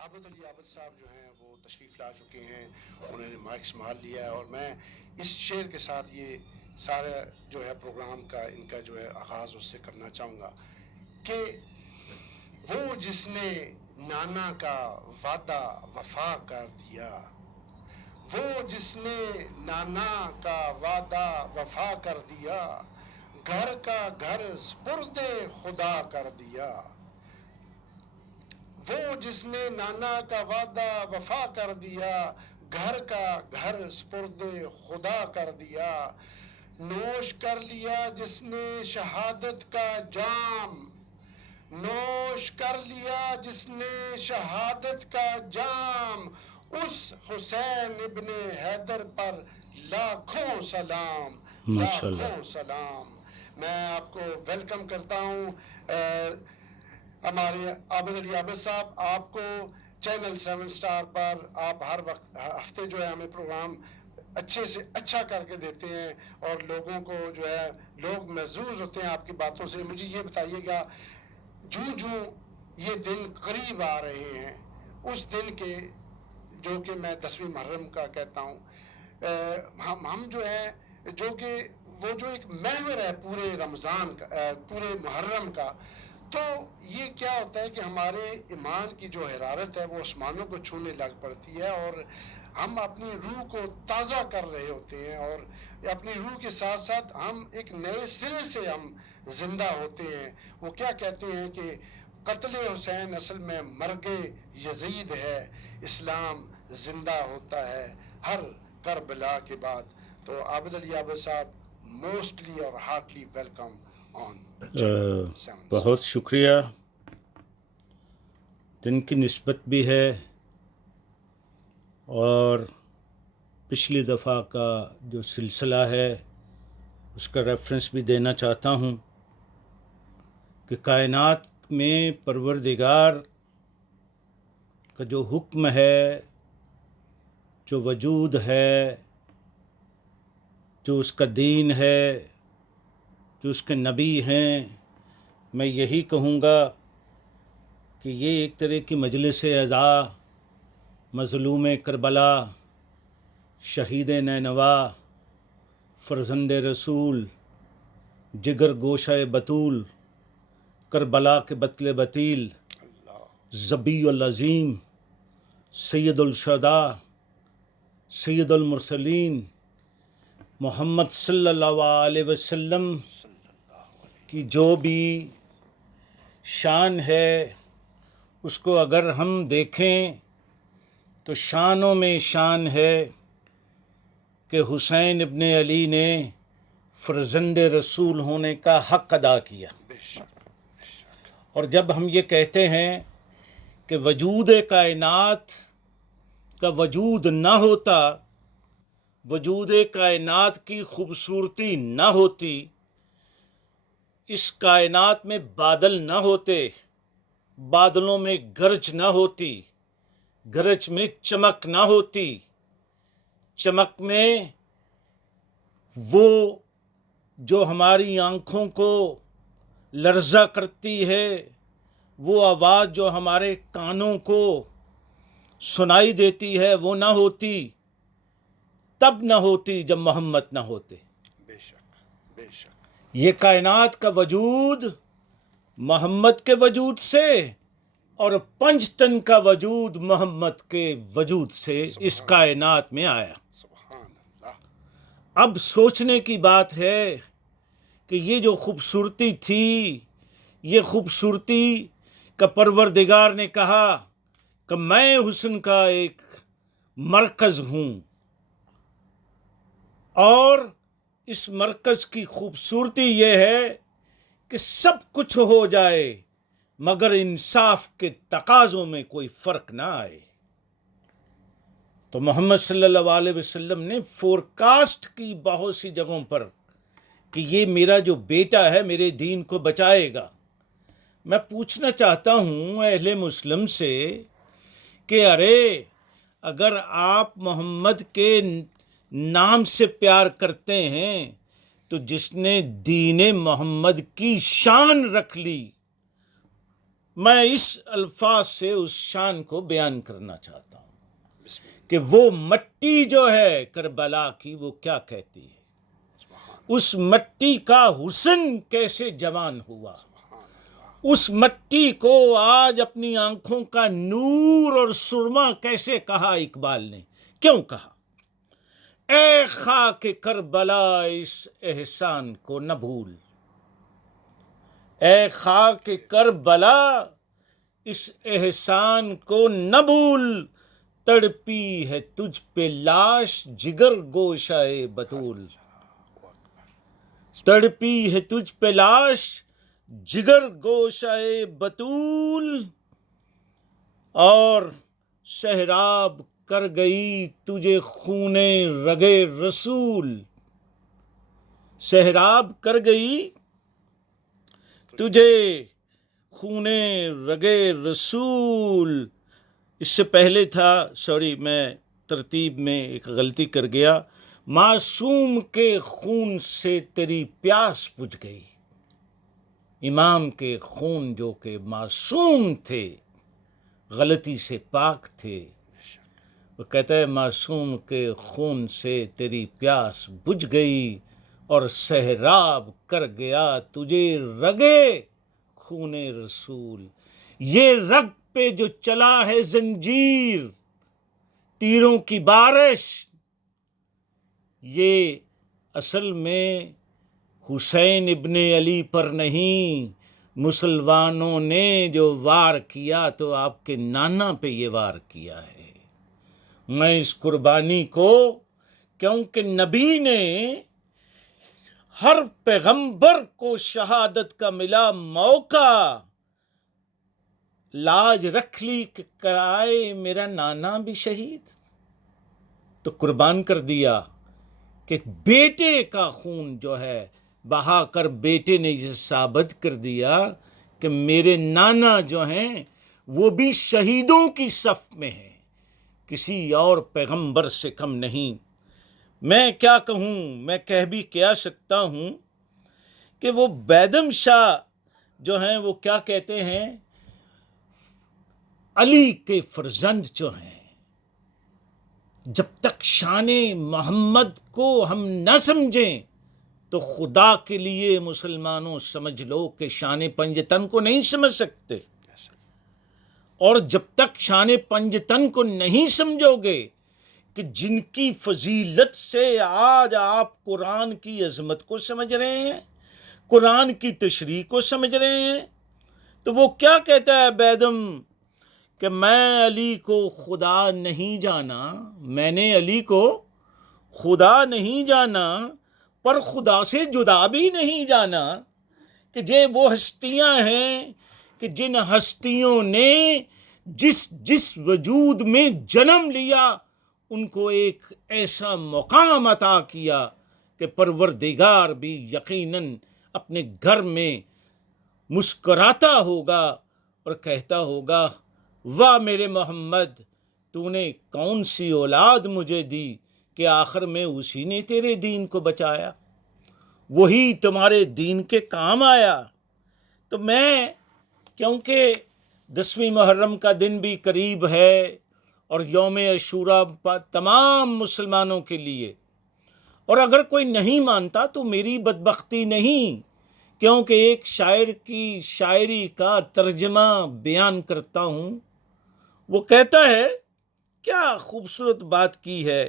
عابد علی عابد صاحب جو ہیں وہ تشریف لا چکے ہیں، انہوں نے مائک سنبھال لیا ہے، اور میں اس شعر کے ساتھ یہ سارا جو ہے پروگرام کا ان کا جو ہے آغاز اس سے کرنا چاہوں گا کہ وہ جس نے نانا کا وعدہ وفا کر دیا، وہ جس نے نانا کا وعدہ وفا کر دیا، گھر کا گھر سپرد خدا کر دیا، وہ جس نے نانا کا وعدہ وفا کر دیا، گھر کا گھر سپرد خدا کر دیا، نوش کر لیا جس نے شہادت کا جام، نوش کر لیا جس نے شہادت کا جام، اس حسین ابن حیدر پر لاکھوں سلام، لاکھوں سلام۔ میں آپ کو ویلکم کرتا ہوں ہمارے عابد علی عابد صاحب، آپ کو چینل 7 سٹار پر آپ ہر وقت ہفتے جو ہے ہمیں پروگرام اچھے سے اچھا کر کے دیتے ہیں، اور لوگوں کو جو ہے لوگ محظوظ ہوتے ہیں آپ کی باتوں سے۔ مجھے یہ بتائیے گا، جوں جوں یہ دن قریب آ رہے ہیں، اس دن کے جو کہ میں 10ویں محرم کا کہتا ہوں، ہم جو ہے جو کہ وہ جو ایک محور ہے پورے رمضان کا، پورے محرم کا، تو یہ کیا ہوتا ہے کہ ہمارے ایمان کی جو حرارت ہے وہ آسمانوں کو چھونے لگ پڑتی ہے، اور ہم اپنی روح کو تازہ کر رہے ہوتے ہیں، اور اپنی روح کے ساتھ ساتھ ہم ایک نئے سرے سے ہم زندہ ہوتے ہیں۔ وہ کیا کہتے ہیں کہ قتل حسین اصل میں مرگ یزید ہے، اسلام زندہ ہوتا ہے ہر کربلا کے بعد۔ تو عابد علی عابد صاحب، موسٹلی اور ہارٹلی ویلکم آن چینل 7 بہت شکریہ۔ دن کی نسبت بھی ہے، اور پچھلی دفعہ کا جو سلسلہ ہے اس کا ریفرنس بھی دینا چاہتا ہوں کہ کائنات میں پروردگار کا جو حکم ہے، جو وجود ہے، جو اس کا دین ہے، جو اس کے نبی ہیں، میں یہی کہوں گا کہ یہ ایک طرح کی مجلس عزا مظلوم کربلا، شہید نینوا، فرزند رسول، جگر گوشہ بطول، کربلا کے بطل بطیل، ذبیح العظیم، سید الشہداء، سید المرسلین، محمد صلی اللہ علیہ وسلم کی جو بھی شان ہے، اس کو اگر ہم دیکھیں تو شانوں میں شان ہے کہ حسین ابن علی نے فرزند رسول ہونے کا حق ادا کیا۔ اور جب ہم یہ کہتے ہیں کہ وجود کائنات کا وجود نہ ہوتا، وجود کائنات کی خوبصورتی نہ ہوتی، اس کائنات میں بادل نہ ہوتے، بادلوں میں گرج نہ ہوتی، گرج میں چمک نہ ہوتی، چمک میں وہ جو ہماری آنکھوں کو لرزہ کرتی ہے، وہ آواز جو ہمارے کانوں کو سنائی دیتی ہے، وہ نہ ہوتی، تب نہ ہوتی جب محمد نہ ہوتے۔ بے شک، بے شک۔ یہ کائنات کا وجود محمد کے وجود سے، اور پنج تن کا وجود محمد کے وجود سے اس کائنات میں آیا۔ سبحان اللہ۔ اب سوچنے کی بات ہے کہ یہ جو خوبصورتی تھی، یہ خوبصورتی کا پروردگار نے کہا کہ میں حسن کا ایک مرکز ہوں، اور اس مرکز کی خوبصورتی یہ ہے کہ سب کچھ ہو جائے مگر انصاف کے تقاضوں میں کوئی فرق نہ آئے۔ تو محمد صلی اللہ علیہ وسلم نے فورکاسٹ کی بہت سی جگہوں پر کہ یہ میرا جو بیٹا ہے میرے دین کو بچائے گا۔ میں پوچھنا چاہتا ہوں اہل مسلم سے کہ ارے اگر آپ محمد کے نام سے پیار کرتے ہیں تو جس نے دین محمد کی شان رکھ لی، میں اس الفاظ سے اس شان کو بیان کرنا چاہتا ہوں بسم اللہ. کہ وہ مٹی جو ہے کربلا کی وہ کیا کہتی ہے، اس مٹی کا حسن کیسے جوان ہوا، اس مٹی کو آج اپنی آنکھوں کا نور اور سرما کیسے کہا اقبال نے، کیوں کہا؟ اے خاک کربلا اس احسان کو نہ بھول، اے خاک کربلا اس احسان کو نہ بھول، تڑپی ہے تجھ پہ لاش جگر گوشائے بطول، تڑپی ہے تجھ پہ لاش جگر گوشائے بطول، اور سہراب کر گئی تجھے خون رگے رسول، سہراب کر گئی تجھے خون رگے رسول. اس سے پہلے تھا، سوری میں ترتیب میں ایک غلطی کر گیا، معصوم کے خون سے تیری پیاس بجھ گئی. امام کے خون جو کہ معصوم تھے، غلطی سے پاک تھے، وہ کہتا ہے معصوم کے خون سے تیری پیاس بجھ گئی اور سہراب کر گیا تجھے رگے خون رسول. یہ رگ پہ جو چلا ہے زنجیر تیروں کی بارش، یہ اصل میں حسین ابن علی پر نہیں، مسلمانوں نے جو وار کیا تو آپ کے نانا پہ یہ وار کیا ہے. میں اس قربانی کو، کیونکہ نبی نے ہر پیغمبر کو شہادت کا ملا موقع، لاج رکھ لی کہ کرائے میرا نانا بھی شہید، تو قربان کر دیا کہ بیٹے کا خون جو ہے بہا کر بیٹے نے یہ ثابت کر دیا کہ میرے نانا جو ہیں وہ بھی شہیدوں کی صف میں ہیں، کسی اور پیغمبر سے کم نہیں. میں کیا کہوں، میں کہہ بھی کیا سکتا ہوں کہ وہ بیدم شاہ جو ہیں وہ کیا کہتے ہیں، علی کے فرزند جو ہیں، جب تک شان محمد کو ہم نہ سمجھیں تو خدا کے لیے مسلمانوں سمجھ لو کہ شان پنجتن کو نہیں سمجھ سکتے، اور جب تک شان پنجتن کو نہیں سمجھو گے کہ جن کی فضیلت سے آج آپ قرآن کی عظمت کو سمجھ رہے ہیں، قرآن کی تشریح کو سمجھ رہے ہیں، تو وہ کیا کہتا ہے بیدم کہ میں علی کو خدا نہیں جانا، میں نے علی کو خدا نہیں جانا پر خدا سے جدا بھی نہیں جانا، کہ یہ وہ ہستیاں ہیں کہ جن ہستیوں نے جس وجود میں جنم لیا ان کو ایک ایسا مقام عطا کیا کہ پروردگار بھی یقیناً اپنے گھر میں مسکراتا ہوگا اور کہتا ہوگا واہ میرے محمد، تو نے کون سی اولاد مجھے دی کہ آخر میں اسی نے تیرے دین کو بچایا، وہی تمہارے دین کے کام آیا. تو میں، کیونکہ 10ویں محرم کا دن بھی قریب ہے اور یوم عاشوراء تمام مسلمانوں کے لیے، اور اگر کوئی نہیں مانتا تو میری بدبختی نہیں، کیونکہ ایک شاعر کی شاعری کا ترجمہ بیان کرتا ہوں. وہ کہتا ہے، کیا خوبصورت بات کی ہے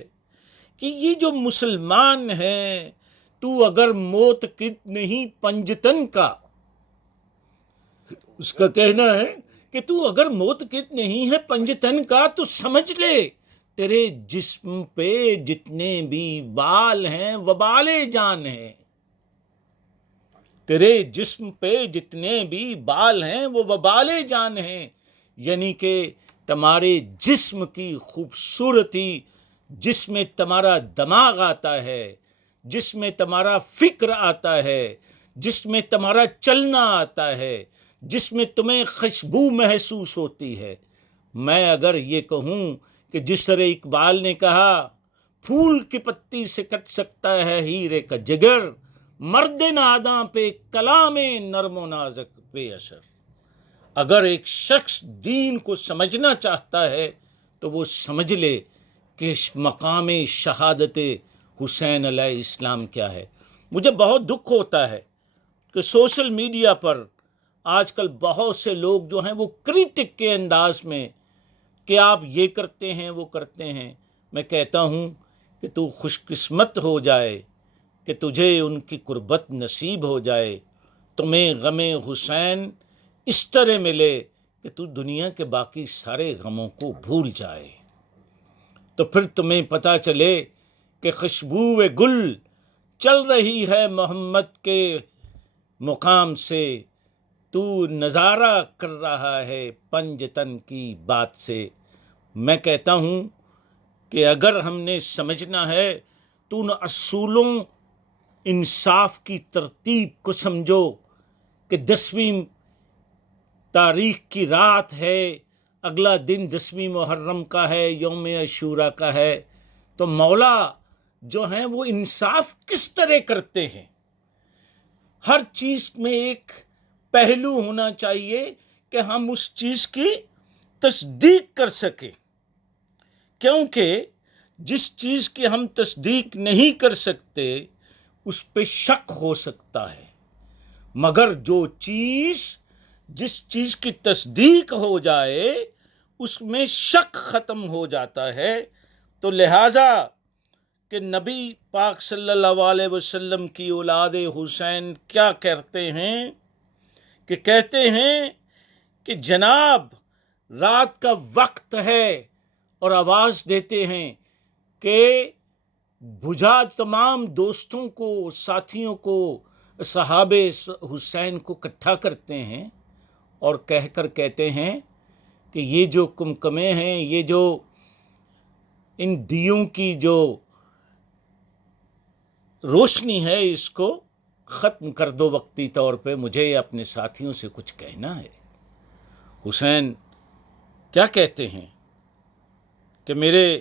کہ یہ جو مسلمان ہیں، تو اگر موت کت نہیں پنجتن کا، اس کا کہنا ہے کہ تو اگر موت کت نہیں ہے پنجتن کا تو سمجھ لے تیرے جسم پہ جتنے بھی بال ہیں وبال جان ہیں، تیرے جسم پہ جتنے بھی بال ہیں وہ وبال جان ہیں. یعنی کہ تمہارے جسم کی خوبصورتی، جس میں تمہارا دماغ آتا ہے، جس میں تمہارا فکر آتا ہے، جس میں تمہارا چلنا آتا ہے، جس میں تمہیں خوشبو محسوس ہوتی ہے. میں اگر یہ کہوں کہ جس طرح اقبال نے کہا پھول کی پتی سے کٹ سکتا ہے ہیرے کا جگر، مرد ناداں پہ کلام نرم و نازک بے اثر. اگر ایک شخص دین کو سمجھنا چاہتا ہے تو وہ سمجھ لے کہ مقام شہادت حسین علیہ السلام کیا ہے۔ مجھے بہت دکھ ہوتا ہے کہ سوشل میڈیا پر آج کل بہت سے لوگ جو ہیں وہ کریٹک کے انداز میں کہ آپ یہ کرتے ہیں وہ کرتے ہیں۔ میں کہتا ہوں کہ تو خوش قسمت ہو جائے کہ تجھے ان کی قربت نصیب ہو جائے، تمہیں غم حسین اس طرح ملے کہ تو دنیا کے باقی سارے غموں کو بھول جائے، تو پھر تمہیں پتہ چلے کہ خوشبو گل چل رہی ہے محمد کے مقام سے، تو نظارہ کر رہا ہے پنجتن کی بات سے۔ میں کہتا ہوں کہ اگر ہم نے سمجھنا ہے تو ان اصولوں انصاف کی ترتیب کو سمجھو کہ 10ویں تاریخ کی رات ہے، اگلا دن 10ویں محرم کا ہے، یوم عاشوراء کا ہے، تو مولا جو ہیں وہ انصاف کس طرح کرتے ہیں۔ ہر چیز میں ایک پہلو ہونا چاہیے کہ ہم اس چیز کی تصدیق کر سکیں، کیونکہ جس چیز کی ہم تصدیق نہیں کر سکتے اس پہ شک ہو سکتا ہے، مگر جس چیز کی تصدیق ہو جائے اس میں شک ختم ہو جاتا ہے۔ تو لہٰذا کہ نبی پاک صلی اللہ علیہ وسلم کی اولاد حسین کیا کرتے ہیں کہ کہتے ہیں کہ جناب رات کا وقت ہے، اور آواز دیتے ہیں کہ بجھا تمام دوستوں کو، ساتھیوں کو، صحابہ حسین کو اکٹھا کرتے ہیں اور کہہ کر کہتے ہیں کہ یہ جو کمکمے ہیں، یہ جو ان دیوں کی جو روشنی ہے، اس کو ختم کر دو وقتی طور پہ، مجھے اپنے ساتھیوں سے کچھ کہنا ہے۔ حسین کیا کہتے ہیں کہ میرے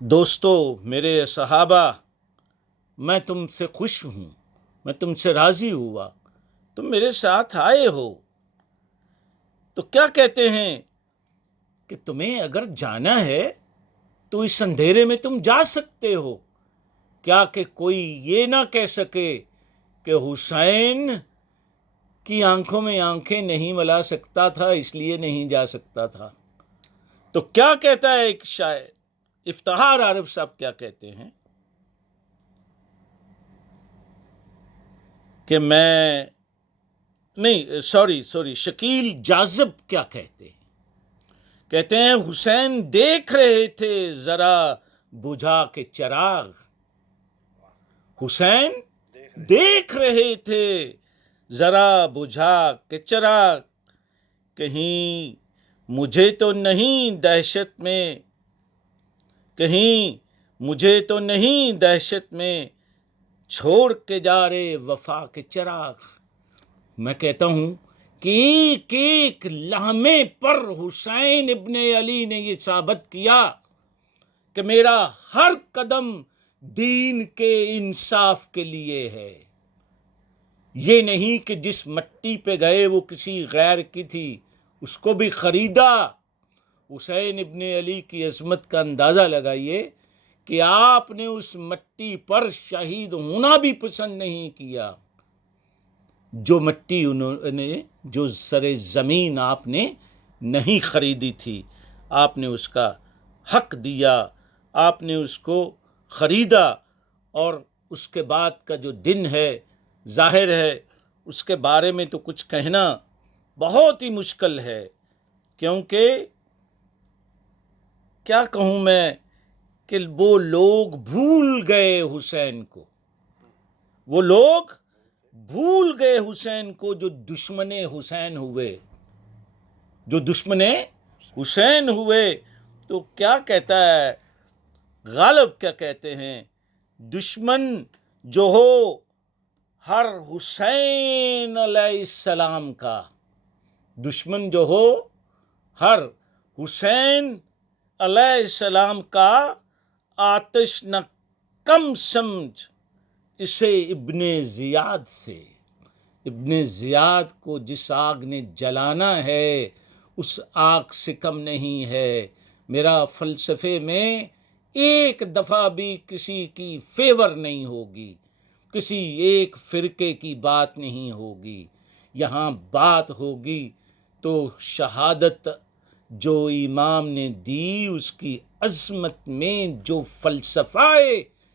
دوستو، میرے صحابہ، میں تم سے خوش ہوں، میں تم سے راضی ہوا، تم میرے ساتھ آئے ہو۔ تو کیا کہتے ہیں کہ تمہیں اگر جانا ہے تو اس اندھیرے میں تم جا سکتے ہو، کیا کہ کوئی یہ نہ کہہ سکے کہ حسین کی آنکھوں میں آنکھیں نہیں ملا سکتا تھا اس لیے نہیں جا سکتا تھا۔ تو کیا کہتا ہے ایک شاعر، افتخار عارف صاحب کیا کہتے ہیں کہ شکیل جاذب کیا کہتے ہیں، کہتے ہیں حسین دیکھ رہے تھے ذرا بجھا کے چراغ، حسین دیکھ رہے تھے ذرا بجھا کے چراغ، کہیں مجھے تو نہیں دہشت میں، کہیں مجھے تو نہیں دہشت میں چھوڑ کے جا رہے وفا کے چراغ۔ میں کہتا ہوں کہ ایک ایک لمحے پر حسین ابن علی نے یہ ثابت کیا کہ میرا ہر قدم دین کے انصاف کے لیے ہے، یہ نہیں کہ جس مٹی پہ گئے وہ کسی غیر کی تھی، اس کو بھی خریدا۔ حسین ابن علی کی عظمت کا اندازہ لگائیے کہ آپ نے اس مٹی پر شہید ہونا بھی پسند نہیں کیا، جو مٹی انہوں نے، جو سر زمین آپ نے نہیں خریدی تھی، آپ نے اس کا حق دیا، آپ نے اس کو خریدا، اور اس کے بعد کا جو دن ہے، ظاہر ہے اس کے بارے میں تو کچھ کہنا بہت ہی مشکل ہے، کیونکہ کیا کہوں میں کہ وہ لوگ بھول گئے حسین کو، وہ لوگ بھول گئے حسین کو جو دشمن حسین ہوئے، جو دشمن حسین ہوئے۔ تو کیا کہتا ہے غالب، کیا کہتے ہیں، دشمن جو ہو ہر حسین علیہ السلام کا، دشمن جو ہو ہر حسین علیہ السلام کا، آتش نہ کم سمجھ اسے ابن زیاد سے، ابن زیاد کو جس آگ نے جلانا ہے اس آگ سے کم نہیں ہے. میرا فلسفے میں ایک دفعہ بھی کسی کی فیور نہیں ہوگی، کسی ایک فرقے کی بات نہیں ہوگی. یہاں بات ہوگی تو شہادت جو امام نے دی اس کی عظمت میں جو فلسفہ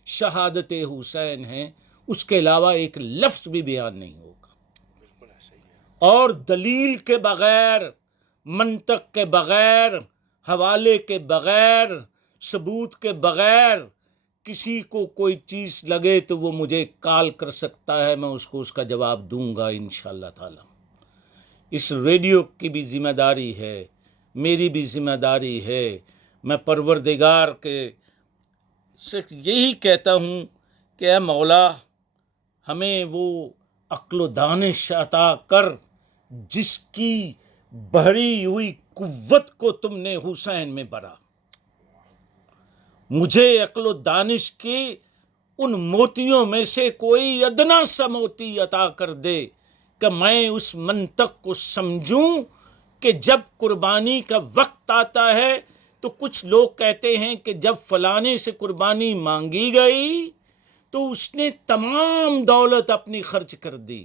شہادت حسین ہے اس کے علاوہ ایک لفظ بھی بیان نہیں ہوگا. بالکل ایسا ہی ہے. اور دلیل کے بغیر، منطق کے بغیر، حوالے کے بغیر، ثبوت کے بغیر کسی کو کوئی چیز لگے تو وہ مجھے کال کر سکتا ہے، میں اس کو اس کا جواب دوں گا انشاءاللہ تعالی. اس ریڈیو کی بھی ذمہ داری ہے، میری بھی ذمہ داری ہے. میں پروردگار کے صرف یہی کہتا ہوں کہ اے مولا ہمیں وہ عقل و دانش عطا کر جس کی بھری ہوئی قوت کو تم نے حسین میں بھرا. مجھے عقل و دانش کے ان موتیوں میں سے کوئی ادنا سا موتی عطا کر دے کہ میں اس منطق کو سمجھوں کہ جب قربانی کا وقت آتا ہے تو کچھ لوگ کہتے ہیں کہ جب فلانے سے قربانی مانگی گئی تو اس نے تمام دولت اپنی خرچ کر دی.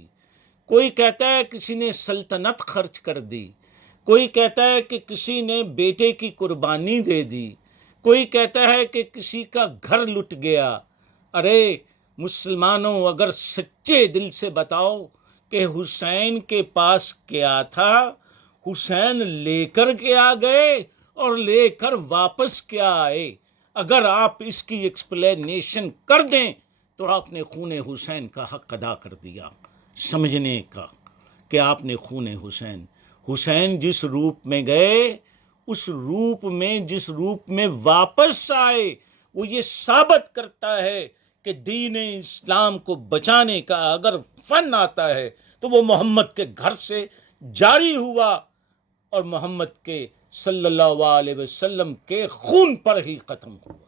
کوئی کہتا ہے کسی نے سلطنت خرچ کر دی، کوئی کہتا ہے کہ کسی نے بیٹے کی قربانی دے دی، کوئی کہتا ہے کہ کسی کا گھر لٹ گیا. ارے مسلمانوں، اگر سچے دل سے بتاؤ کہ حسین کے پاس کیا تھا، حسین لے کر کیا گئے اور لے کر واپس کیا آئے، اگر آپ اس کی ایکسپلینیشن کر دیں تو آپ نے خون حسین کا حق ادا کر دیا. سمجھنے کا کہ آپ نے خون حسین جس روپ میں گئے، اس روپ میں جس روپ میں واپس آئے، وہ یہ ثابت کرتا ہے کہ دین اسلام کو بچانے کا اگر فن آتا ہے تو وہ محمد کے گھر سے جاری ہوا اور محمد کے صلی اللہ علیہ وسلم کے خون پر ہی ختم ہوا.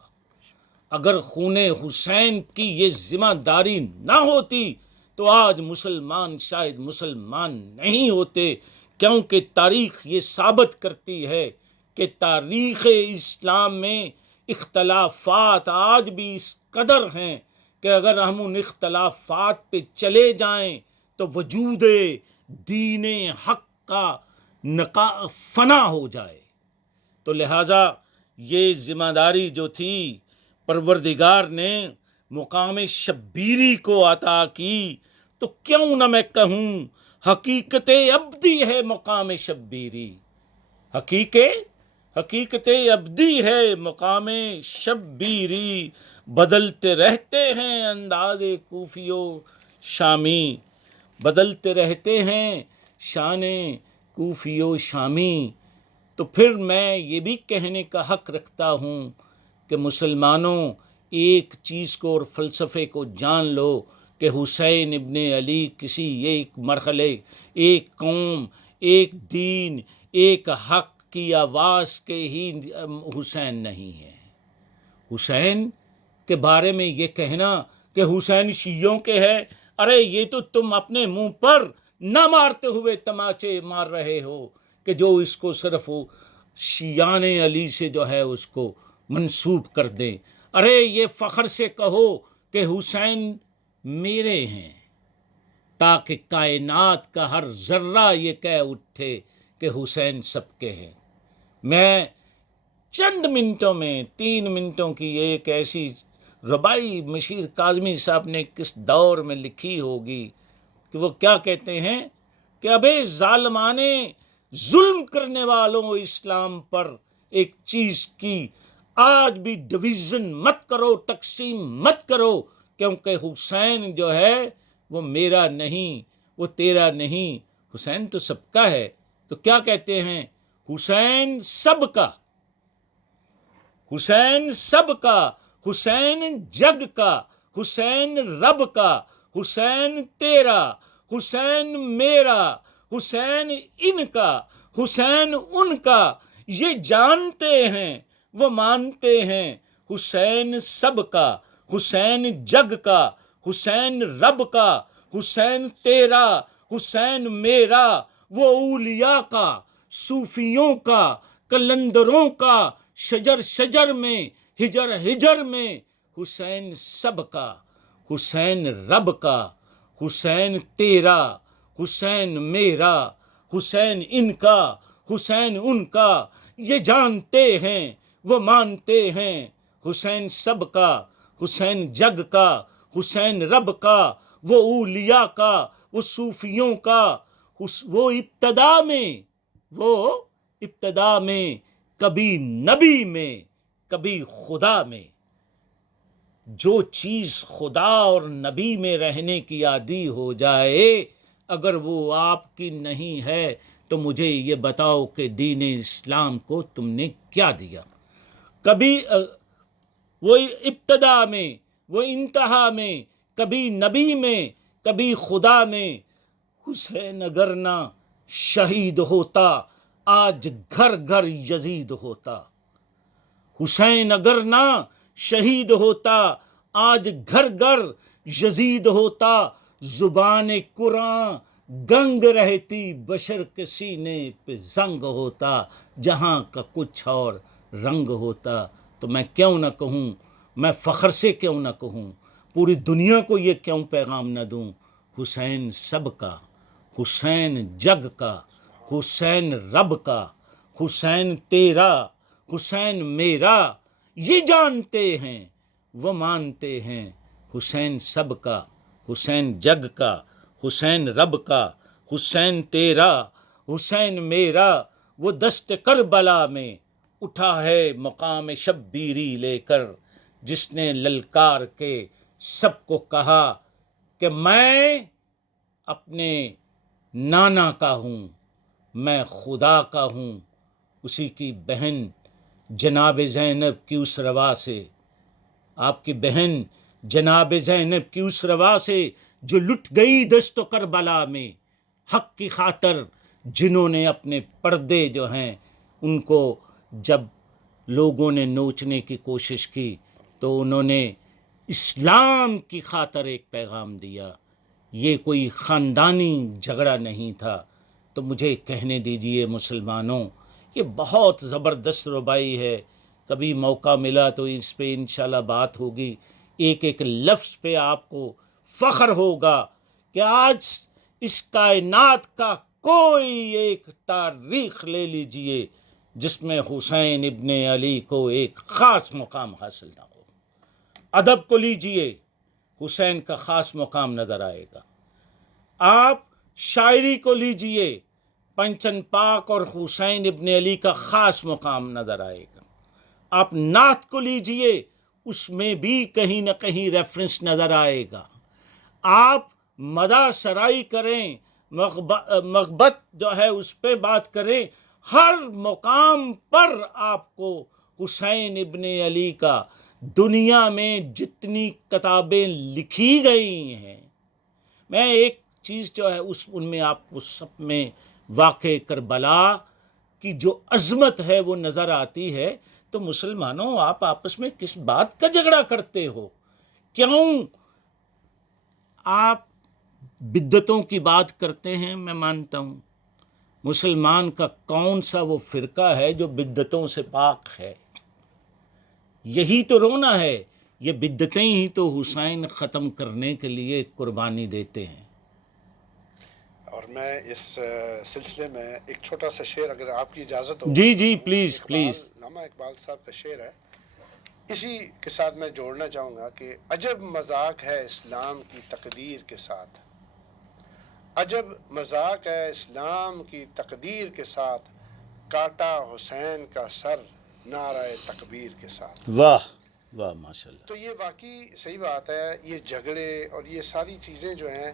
اگر خون حسین کی یہ ذمہ داری نہ ہوتی تو آج مسلمان شاید مسلمان نہیں ہوتے، کیونکہ تاریخ یہ ثابت کرتی ہے کہ تاریخ اسلام میں اختلافات آج بھی اس قدر ہیں کہ اگر ہم ان اختلافات پہ چلے جائیں تو وجود دین حق کا فنا ہو جائے. تو لہٰذا یہ ذمہ داری جو تھی پروردگار نے مقام شبیری کو عطا کی، تو کیوں نہ میں کہوں حقیقت ابدی ہے مقام شبیری. حقیقت ابدی ہے مقام شبیری، بدلتے رہتے ہیں انداز کوفی و شامی، بدلتے رہتے ہیں شان کوفی و شامی. تو پھر میں یہ بھی کہنے کا حق رکھتا ہوں کہ مسلمانوں ایک چیز کو اور فلسفے کو جان لو کہ حسین ابن علی کسی ایک مرحلے، ایک قوم، ایک دین، ایک حق کی آواز کے ہی حسین نہیں ہے. حسین کے بارے میں یہ کہنا کہ حسین شیعوں کے ہے، ارے یہ تو تم اپنے منہ پر نہ مارتے ہوئے تماچے مار رہے ہو کہ جو اس کو صرف شیعان علی سے جو ہے اس کو منسوب کر دیں. ارے یہ فخر سے کہو کہ حسین میرے ہیں تاکہ کائنات کا ہر ذرہ یہ کہہ اٹھے کہ حسین سب کے ہیں. میں چند منٹوں میں 3 منٹوں کی ایک ایسی ربائی مشیر کاظمی صاحب نے کس دور میں لکھی ہوگی کہ وہ کیا کہتے ہیں کہ ابے ظالمانے ظلم کرنے والوں اسلام پر ایک چیز کی آج بھی ڈویژن مت کرو، تقسیم مت کرو، کیونکہ حسین جو ہے وہ میرا نہیں، وہ تیرا نہیں، حسین تو سب کا ہے. تو کیا کہتے ہیں؟ حسین سب کا، حسین سب کا، حسین جگ کا، حسین رب کا، حسین تیرا، حسین میرا، حسین ان کا، حسین ان کا. یہ جانتے ہیں، وہ مانتے ہیں حسین سب کا، حسین جگ کا، حسین رب کا، حسین تیرا، حسین میرا وہ اولیاء کا صوفیوں کا کلندروں کا شجر شجر میں ہجر ہجر میں حسین سب کا حسین رب کا حسین تیرا حسین میرا حسین ان کا حسین ان کا یہ جانتے ہیں وہ مانتے ہیں حسین سب کا حسین جگ کا حسین رب کا وہ اولیاء کا وہ صوفیوں کا وہ ابتدا میں کبھی نبی میں کبھی خدا میں. جو چیز خدا اور نبی میں رہنے کی عادی ہو جائے اگر وہ آپ کی نہیں ہے تو مجھے یہ بتاؤ کہ دین اسلام کو تم نے کیا دیا. کبھی وہ ابتدا میں وہ انتہا میں کبھی نبی میں کبھی خدا میں. حسین اگر نہ شہید ہوتا آج گھر گھر یزید ہوتا. حسین اگر نہ شہید ہوتا آج گھر گھر یزید ہوتا. زبان قرآن گنگ رہتی بشر کے سینے پہ زنگ ہوتا. جہاں کا کچھ اور رنگ ہوتا. تو میں کیوں نہ کہوں میں فخر سے کیوں نہ کہوں پوری دنیا کو یہ کیوں پیغام نہ دوں حسین سب کا حسین جگ کا حسین رب کا حسین تیرا حسین میرا یہ جانتے ہیں وہ مانتے ہیں حسین سب کا حسین جگ کا حسین رب کا حسین تیرا حسین میرا. وہ دست کربلا میں اٹھا ہے مقام شبیری لے کر جس نے للکار کے سب کو کہا کہ میں اپنے نانا کا ہوں میں خدا کا ہوں. اسی کی بہن جناب زینب کی اس روا سے آپ کی بہن جناب زینب کی اس روا سے جو لٹ گئی دست و کربلا میں حق کی خاطر جنہوں نے اپنے پردے جو ہیں ان کو جب لوگوں نے نوچنے کی کوشش کی تو انہوں نے اسلام کی خاطر ایک پیغام دیا. یہ کوئی خاندانی جھگڑا نہیں تھا. تو مجھے کہنے دیجئے مسلمانوں یہ بہت زبردست ربائی ہے. کبھی موقع ملا تو اس پہ انشاءاللہ بات ہوگی. ایک ایک لفظ پہ آپ کو فخر ہوگا کہ آج اس کائنات کا کوئی ایک تاریخ لے لیجئے جس میں حسین ابن علی کو ایک خاص مقام حاصل نہ ہو. ادب کو لیجئے حسین کا خاص مقام نظر آئے گا. آپ شاعری کو لیجئے پنچن پاک اور حسین ابن علی کا خاص مقام نظر آئے گا. آپ نعت کو لیجئے اس میں بھی کہیں نہ کہیں ریفرنس نظر آئے گا. آپ مدح سرائی کریں مغبت جو ہے اس پہ بات کریں ہر مقام پر آپ کو حسین ابن علی کا دنیا میں جتنی کتابیں لکھی گئی ہیں میں ایک چیز جو ہے ان میں آپ کو سب میں واقع کربلا کی جو عظمت ہے وہ نظر آتی ہے. تو مسلمانوں آپ آپس میں کس بات کا جھگڑا کرتے ہو؟ کیوں آپ بدعتوں کی بات کرتے ہیں؟ میں مانتا ہوں مسلمان کا کون سا وہ فرقہ ہے جو بدعتوں سے پاک ہے؟ یہی تو رونا ہے. یہ بدعتیں ہی تو حسین ختم کرنے کے لیے قربانی دیتے ہیں. اور میں اس سلسلے میں ایک چھوٹا سا شعر اگر آپ کی اجازت ہو. جی پلیز پلیز. علامہ اقبال صاحب کا شعر ہے اسی کے ساتھ میں جوڑنا چاہوں گا کہ عجب مذاق ہے اسلام کی تقدیر کے ساتھ. عجب مذاق ہے اسلام کی تقدیر کے ساتھ کاٹا حسین کا سر نعرہ تکبیر کے ساتھ. واہ واہ ماشاءاللہ. تو یہ واقعی صحیح بات ہے. یہ جھگڑے اور یہ ساری چیزیں جو ہیں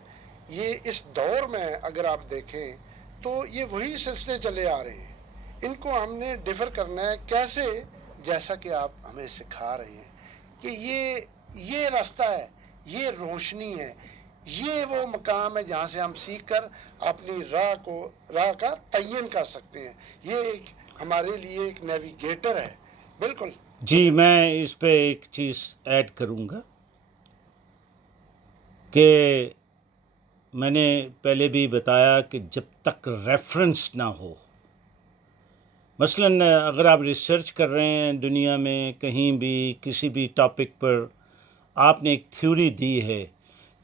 یہ اس دور میں اگر آپ دیکھیں تو یہ وہی سلسلے چلے آ رہے ہیں. ان کو ہم نے ڈیفر کرنا ہے کیسے؟ جیسا کہ آپ ہمیں سکھا رہے ہیں کہ یہ راستہ ہے, یہ روشنی ہے, یہ وہ مقام ہے جہاں سے ہم سیکھ کر اپنی راہ کا تعین کر سکتے ہیں. یہ ایک ہمارے لیے ایک نیویگیٹر ہے. بالکل جی. میں اس پہ ایک چیز ایڈ کروں گا کہ میں نے پہلے بھی بتایا کہ جب تک ریفرنس نہ ہو، مثلاً اگر آپ ریسرچ کر رہے ہیں دنیا میں کہیں بھی کسی بھی ٹاپک پر، آپ نے ایک تھیوری دی ہے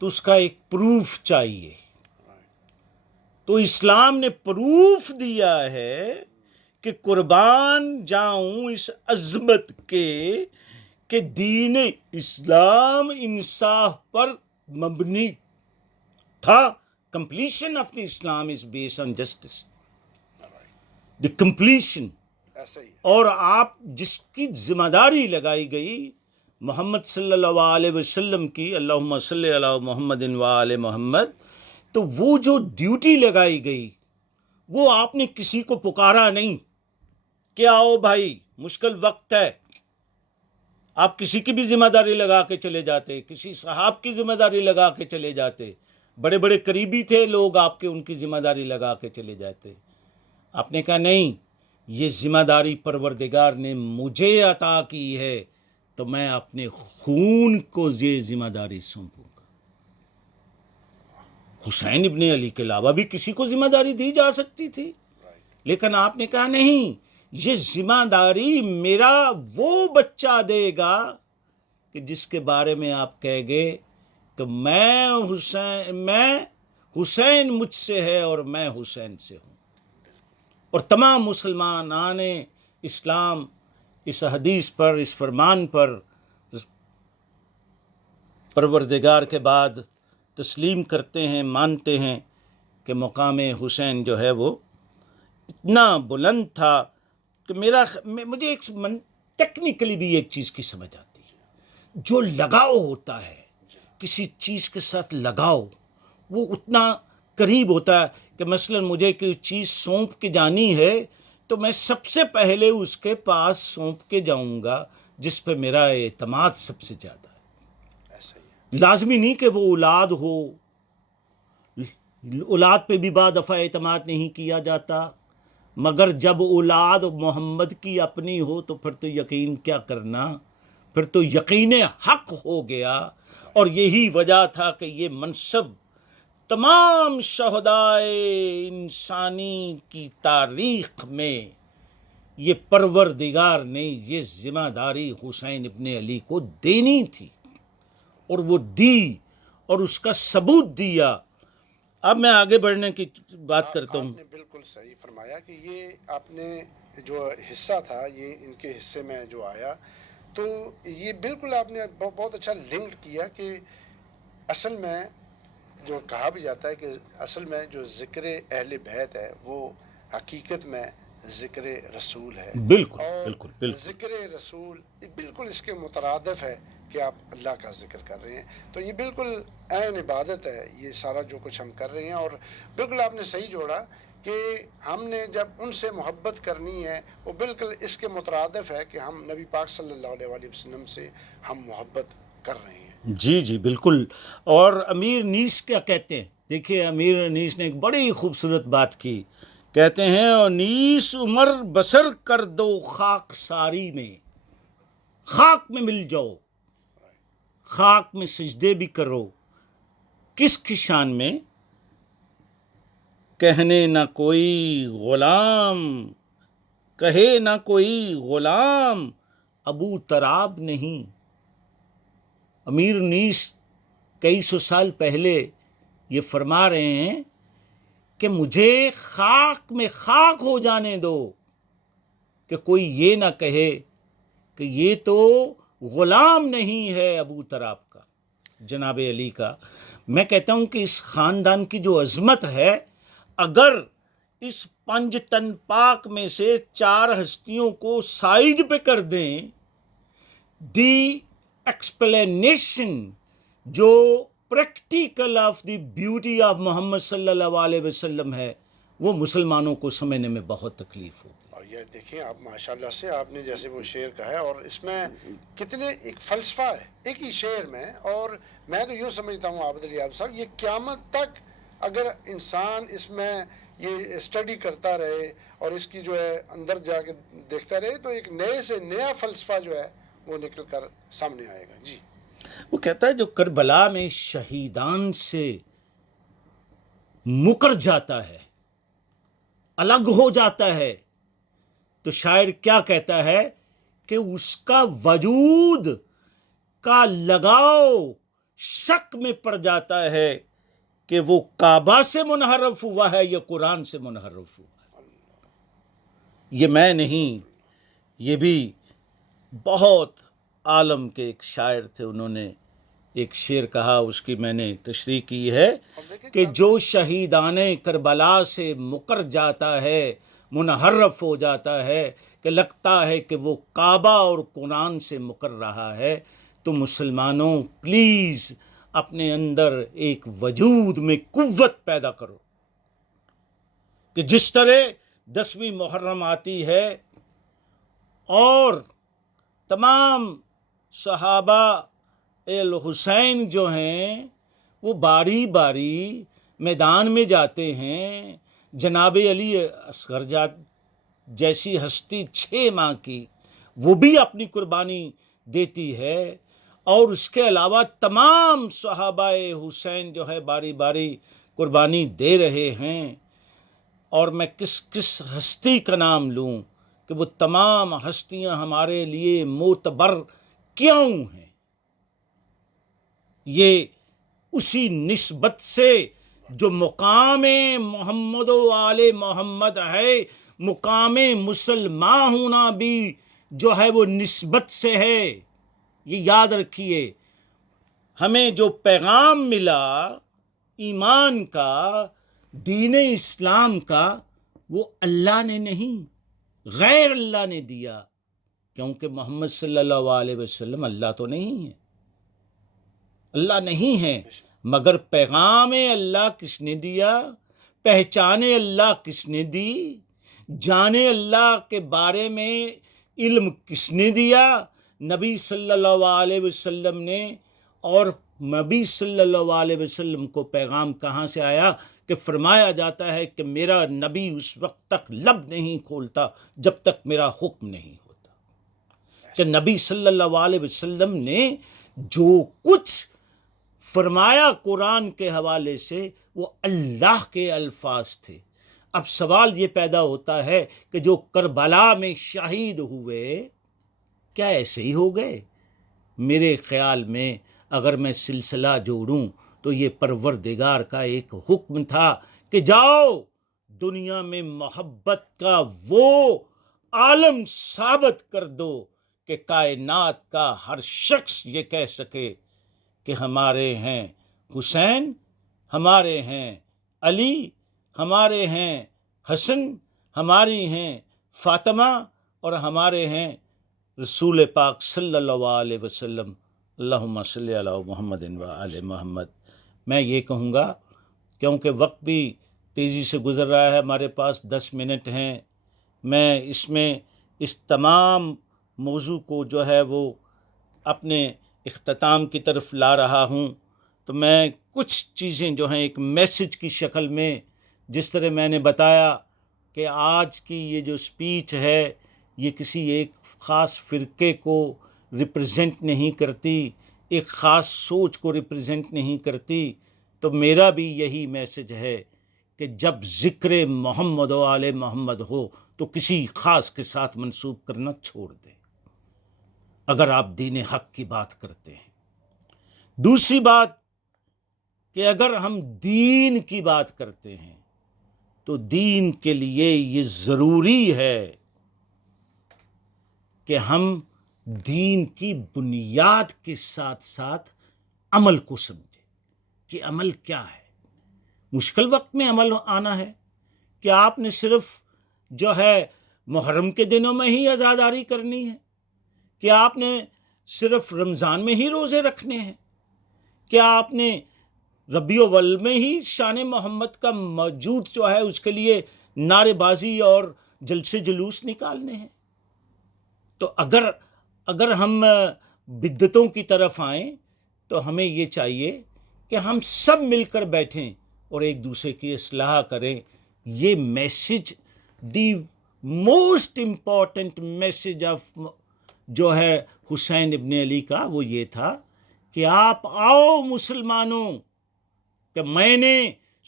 تو اس کا ایک پروف چاہیے. تو اسلام نے پروف دیا ہے کہ قربان جاؤں اس عظمت کے کہ دین اسلام انصاف پر مبنی تھا. Completion of the Islam is based on justice, the completion. ایسا ہی ہے. اور آپ جس کی ذمہ داری لگائی گئی محمد صلی اللہ علیہ وسلم کی، اللہم صلی علی محمد و آل محمد، تو وہ جو ڈیوٹی لگائی گئی وہ آپ نے کسی کو پکارا نہیں کہ آؤ بھائی مشکل وقت ہے. آپ کسی کی بھی ذمہ داری لگا کے چلے جاتے، کسی صحاب کی ذمہ داری لگا کے چلے جاتے، بڑے بڑے قریبی تھے لوگ آپ کے، ان کی ذمہ داری لگا کے چلے جاتے. آپ نے کہا نہیں، یہ ذمہ داری پروردگار نے مجھے عطا کی ہے تو میں اپنے خون کو یہ ذمہ داری سونپوں گا. حسین ابن علی کے علاوہ بھی کسی کو ذمہ داری دی جا سکتی تھی، لیکن آپ نے کہا نہیں، یہ ذمہ داری میرا وہ بچہ دے گا کہ جس کے بارے میں آپ کہہ گے کہ میں حسین مجھ سے ہے اور میں حسین سے ہوں. اور تمام مسلمانان اسلام اس حدیث پر، اس فرمان پر پروردگار کے بعد تسلیم کرتے ہیں، مانتے ہیں کہ مقام حسین جو ہے وہ اتنا بلند تھا کہ مجھے ایک ٹیکنیکلی بھی ایک چیز کی سمجھ آتی ہے، جو لگاؤ ہوتا ہے کسی چیز کے ساتھ، لگاؤ وہ اتنا قریب ہوتا ہے کہ مثلا مجھے کوئی چیز سونپ کے جانی ہے تو میں سب سے پہلے اس کے پاس سونپ کے جاؤں گا جس پہ میرا اعتماد سب سے زیادہ ہے. ایسا ہی ہے. لازمی نہیں کہ وہ اولاد ہو، اولاد پہ بھی بعض دفعہ اعتماد نہیں کیا جاتا، مگر جب اولاد محمد کی اپنی ہو تو پھر تو یقین کیا کرنا، پھر تو یقین حق ہو گیا. اور یہی وجہ تھا کہ یہ منصب تمام شہدائے انسانی کی تاریخ میں یہ پروردگار نے یہ ذمہ داری حسین ابن علی کو دینی تھی، اور وہ دی اور اس کا ثبوت دیا. اب میں آگے بڑھنے کی بات کرتا ہوں. آپ نے بالکل صحیح فرمایا کہ یہ آپ نے جو حصہ تھا یہ ان کے حصے میں جو آیا، تو یہ بالکل آپ نے بہت اچھا لنک کیا کہ اصل میں جو کہا بھی جاتا ہے کہ اصل میں جو ذکر اہل بیت ہے وہ حقیقت میں ذکر رسول ہے. بالکل اور بالکل بالکل ذکر رسول بالکل اس کے مترادف ہے کہ آپ اللہ کا ذکر کر رہے ہیں. تو یہ بالکل عین عبادت ہے یہ سارا جو کچھ ہم کر رہے ہیں. اور بالکل آپ نے صحیح جوڑا کہ ہم نے جب ان سے محبت کرنی ہے وہ بالکل اس کے مترادف ہے کہ ہم نبی پاک صلی اللہ علیہ وسلم سے ہم محبت کر رہے ہیں. جی جی بالکل. اور امیر نیس کیا کہتے ہیں، دیکھیے امیر نیس نے ایک بڑی خوبصورت بات کی. کہتے ہیں اور نیس عمر بسر کر دو خاک ساری میں، خاک میں مل جاؤ، خاک میں سجدے بھی کرو. کس کی شان میں؟ کہنے نہ کوئی غلام، کہے نہ کوئی غلام ابو تراب نہیں. امیر نیس کئی سو سال پہلے یہ فرما رہے ہیں کہ مجھے خاک میں خاک ہو جانے دو کہ کوئی یہ نہ کہے کہ یہ تو غلام نہیں ہے ابو تراب کا، جناب علی کا. میں کہتا ہوں کہ اس خاندان کی جو عظمت ہے، اگر اس 5 تن پاک میں سے 4 ہستیوں کو سائیڈ پہ کر دیں، دی ایکسپلینیشن جو practical of the beauty of Muhammad صلی اللہ علیہ وسلم ہے وہ مسلمانوں کو سمجھنے میں بہت تکلیف ہوگی. اور یہ دیکھیں آپ ماشاءاللہ سے آپ نے جیسے وہ شعر کہا ہے، اور اس میں کتنے ایک فلسفہ ہے ایک ہی شعر میں. اور میں تو یوں سمجھتا ہوں عابد علی عابد صاحب، یہ قیامت تک اگر انسان اس میں یہ اسٹڈی کرتا رہے اور اس کی جو ہے اندر جا کے دیکھتا رہے تو ایک نئے سے نیا فلسفہ جو ہے وہ نکل کر سامنے آئے گا. جی وہ کہتا ہے جو کربلا میں شہیدان سے مکر جاتا ہے، الگ ہو جاتا ہے، تو شاعر کیا کہتا ہے کہ اس کا وجود کا لگاؤ شک میں پڑ جاتا ہے کہ وہ کعبہ سے منحرف ہوا ہے یا قرآن سے منحرف ہوا ہے۔ یہ میں نہیں، یہ بھی بہت عالم کے ایک شاعر تھے، انہوں نے ایک شعر کہا، اس کی میں نے تشریح کی ہے کہ جو شہیدان کربلا سے مکر جاتا ہے، منحرف ہو جاتا ہے، کہ لگتا ہے کہ وہ کعبہ اور قرآن سے مکر رہا ہے، تو مسلمانوں پلیز اپنے اندر ایک وجود میں قوت پیدا کرو کہ جس طرح 10ویں محرم آتی ہے اور تمام صحابہ الحسین جو ہیں وہ باری باری میدان میں جاتے ہیں، جناب علی اصغر جیسی ہستی 6 ماہ کی وہ بھی اپنی قربانی دیتی ہے، اور اس کے علاوہ تمام صحابہ حسین جو ہے باری باری قربانی دے رہے ہیں، اور میں کس ہستی کا نام لوں کہ وہ تمام ہستیاں ہمارے لیے معتبر کیوں ہیں؟ یہ اسی نسبت سے جو مقام محمد و آل محمد ہے، مقام مسلمان ہونا بھی جو ہے وہ نسبت سے ہے۔ یہ یاد رکھیے، ہمیں جو پیغام ملا ایمان کا، دین اسلام کا، وہ اللہ نے نہیں، غیر اللہ نے دیا، کیونکہ محمد صلی اللہ علیہ وسلم اللہ تو نہیں ہے، اللہ نہیں ہے، مگر پیغام اللہ کس نے دیا، پہچان اللہ کس نے دی، جانے اللہ کے بارے میں علم کس نے دیا؟ نبی صلی اللہ علیہ وسلم نے۔ اور نبی صلی اللہ علیہ وسلم کو پیغام کہاں سے آیا کہ فرمایا جاتا ہے کہ میرا نبی اس وقت تک لب نہیں کھولتا جب تک میرا حکم نہیں ہوتا، کہ نبی صلی اللہ علیہ وسلم نے جو کچھ فرمایا قرآن کے حوالے سے وہ اللہ کے الفاظ تھے۔ اب سوال یہ پیدا ہوتا ہے کہ جو کربلا میں شہید ہوئے کیا ایسے ہی ہو گئے؟ میرے خیال میں اگر میں سلسلہ جوڑوں تو یہ پروردگار کا ایک حکم تھا کہ جاؤ دنیا میں محبت کا وہ عالم ثابت کر دو کہ کائنات کا ہر شخص یہ کہہ سکے کہ ہمارے ہیں حسین، ہمارے ہیں علی، ہمارے ہیں حسن، ہماری ہیں فاطمہ، اور ہمارے ہیں رسول پاک صلی اللہ علیہ وسلم۔ اللہم صلی علی محمد و آل محمد۔ میں یہ کہوں گا کیونکہ وقت بھی تیزی سے گزر رہا ہے، ہمارے پاس 10 منٹ ہیں، میں اس تمام موضوع کو جو ہے وہ اپنے اختتام کی طرف لا رہا ہوں، تو میں کچھ چیزیں جو ہیں ایک میسج کی شکل میں، جس طرح میں نے بتایا کہ آج کی یہ جو سپیچ ہے یہ کسی ایک خاص فرقے کو ریپرزینٹ نہیں کرتی، ایک خاص سوچ کو ریپرزینٹ نہیں کرتی، تو میرا بھی یہی میسج ہے کہ جب ذکر محمد و آل محمد ہو تو کسی خاص کے ساتھ منسوب کرنا چھوڑ دیں اگر آپ دین حق کی بات کرتے ہیں۔ دوسری بات کہ اگر ہم دین کی بات کرتے ہیں تو دین کے لیے یہ ضروری ہے کہ ہم دین کی بنیاد کے ساتھ ساتھ عمل کو سمجھیں کہ عمل کیا ہے۔ مشکل وقت میں عمل آنا ہے کہ آپ نے صرف جو ہے محرم کے دنوں میں ہی عزاداری کرنی ہے، کہ آپ نے صرف رمضان میں ہی روزے رکھنے ہیں، کیا آپ نے ربیع الاول میں ہی شان محمد کا موجود جو ہے اس کے لیے نعرے بازی اور جلسے جلوس نکالنے ہیں؟ تو اگر ہم بدعتوں کی طرف آئیں تو ہمیں یہ چاہیے کہ ہم سب مل کر بیٹھیں اور ایک دوسرے کی اصلاح کریں۔ یہ message the most important message of جو ہے حسین ابن علی کا وہ یہ تھا کہ آپ آؤ مسلمانوں، کہ میں نے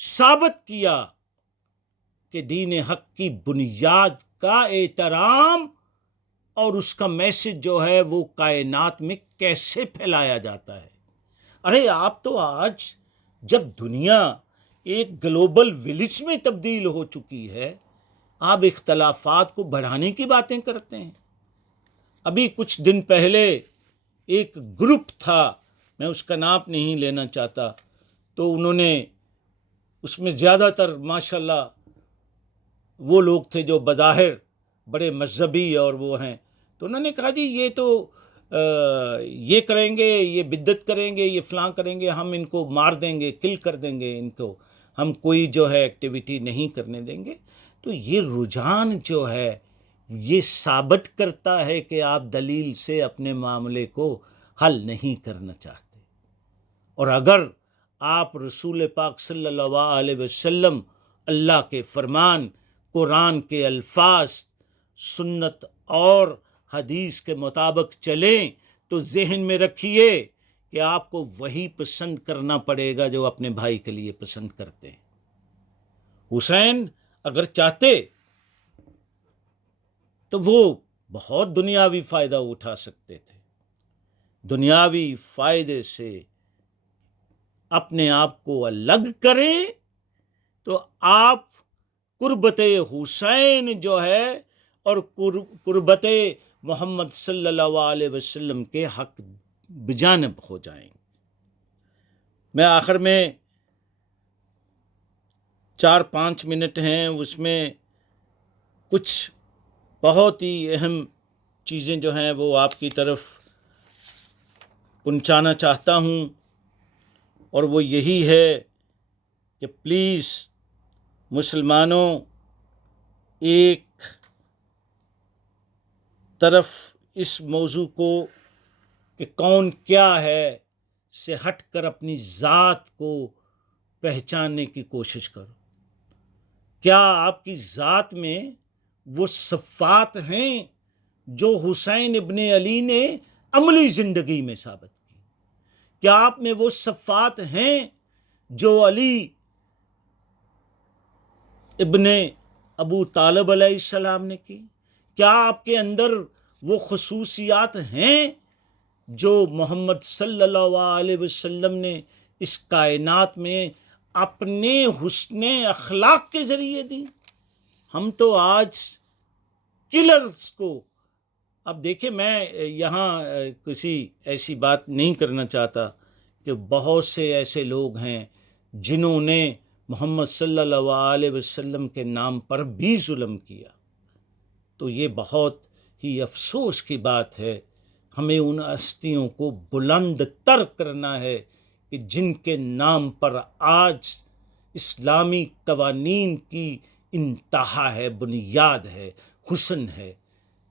ثابت کیا کہ دین حق کی بنیاد کا احترام اور اس کا میسج جو ہے وہ کائنات میں کیسے پھیلایا جاتا ہے۔ ارے آپ تو آج جب دنیا ایک گلوبل ولیج میں تبدیل ہو چکی ہے، آپ اختلافات کو بڑھانے کی باتیں کرتے ہیں۔ ابھی کچھ دن پہلے ایک گروپ تھا، میں اس کا نام نہیں لینا چاہتا، تو انہوں نے اس میں زیادہ تر ماشاءاللہ وہ لوگ تھے جو بظاہر بڑے مذہبی اور وہ ہیں، تو انہوں نے کہا جی یہ تو یہ کریں گے، یہ بدعت کریں گے، یہ فلاں کریں گے، ہم ان کو مار دیں گے، کل کر دیں گے، ان کو ہم کوئی جو ہے ایکٹیویٹی نہیں کرنے دیں گے۔ تو یہ رجحان جو ہے یہ ثابت کرتا ہے کہ آپ دلیل سے اپنے معاملے کو حل نہیں کرنا چاہتے، اور اگر آپ رسول پاک صلی اللہ علیہ وسلم، اللہ کے فرمان، قرآن کے الفاظ، سنت اور حدیث کے مطابق چلیں تو ذہن میں رکھیے کہ آپ کو وہی پسند کرنا پڑے گا جو اپنے بھائی کے لیے پسند کرتے ہیں۔ حسین اگر چاہتے تو وہ بہت دنیاوی فائدہ اٹھا سکتے تھے، دنیاوی فائدے سے اپنے آپ کو الگ کریں تو آپ قربت حسین جو ہے اور قربت محمد صلی اللہ علیہ وسلم کے حق بجانب ہو جائیں۔ میں آخر میں 4-5 منٹ ہیں، اس میں کچھ بہت ہی اہم چیزیں جو ہیں وہ آپ کی طرف پہنچانا چاہتا ہوں، اور وہ یہی ہے کہ پلیز مسلمانوں ایک طرف اس موضوع کو کہ کون کیا ہے سے ہٹ کر اپنی ذات کو پہچاننے کی کوشش کرو۔ کیا آپ کی ذات میں وہ صفات ہیں جو حسین ابن علی نے عملی زندگی میں ثابت کی؟ کیا آپ میں وہ صفات ہیں جو علی ابن ابو طالب علیہ السلام نے کی؟ کیا آپ کے اندر وہ خصوصیات ہیں جو محمد صلی اللہ علیہ وسلم نے اس کائنات میں اپنے حسن اخلاق کے ذریعے دی؟ ہم تو آج کلرز کو، اب دیکھیں میں یہاں کسی ایسی بات نہیں کرنا چاہتا کہ بہت سے ایسے لوگ ہیں جنہوں نے محمد صلی اللہ علیہ وسلم کے نام پر بھی ظلم کیا، تو یہ بہت ہی افسوس کی بات ہے۔ ہمیں ان ہستیوں کو بلند تر کرنا ہے کہ جن کے نام پر آج اسلامی قوانین کی انتہا ہے، بنیاد ہے، حسن ہے۔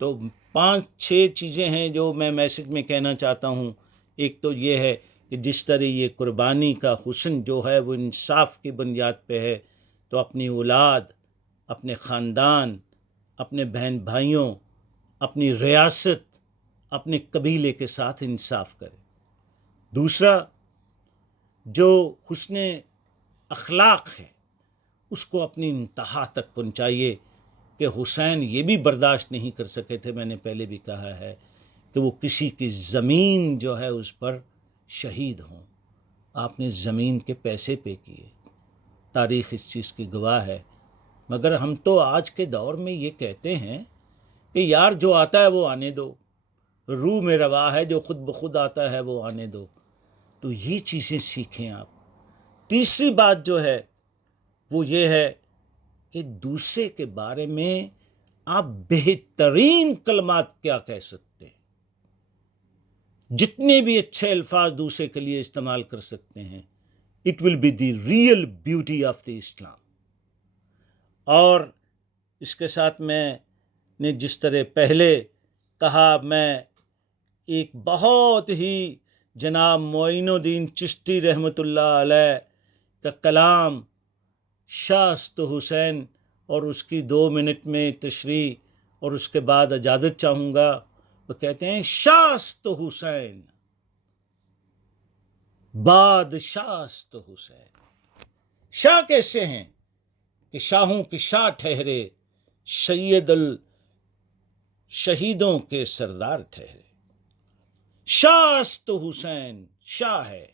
تو 5-6 چیزیں ہیں جو میں میسج میں کہنا چاہتا ہوں۔ ایک تو یہ ہے کہ جس طرح یہ قربانی کا حسن جو ہے وہ انصاف کی بنیاد پہ ہے، تو اپنی اولاد، اپنے خاندان، اپنے بہن بھائیوں، اپنی ریاست، اپنے قبیلے کے ساتھ انصاف کرے۔ دوسرا، جو حسن اخلاق ہے اس کو اپنی انتہا تک پہنچائیے کہ حسین یہ بھی برداشت نہیں کر سکے تھے، میں نے پہلے بھی کہا ہے، کہ وہ کسی کی زمین جو ہے اس پر شہید ہوں۔ آپ نے زمین کے پیسے پے کیے، تاریخ اس چیز کی گواہ ہے، مگر ہم تو آج کے دور میں یہ کہتے ہیں کہ یار جو آتا ہے وہ آنے دو، روح میں روا ہے، جو خود بخود آتا ہے وہ آنے دو۔ تو یہ چیزیں سیکھیں آپ۔ تیسری بات جو ہے وہ یہ ہے کہ دوسرے کے بارے میں آپ بہترین کلمات کیا کہہ سکتے ہیں، جتنے بھی اچھے الفاظ دوسرے کے لیے استعمال کر سکتے ہیں، it will be the real beauty of the Islam. اور اس کے ساتھ میں نے جس طرح پہلے کہا، میں ایک بہت ہی جناب معین الدین چشتی رحمۃ اللہ علیہ کا کلام شاست حسین اور اس کی 2 منٹ میں تشریح اور اس کے بعد اجازت چاہوں گا۔ وہ کہتے ہیں شاست حسین باد شاست حسین، شاہ کیسے ہیں کہ شاہوں کے شاہ ٹھہرے، سید الشہیدوں کے سردار ٹھہرے۔ شاہ است حسین شاہ ہے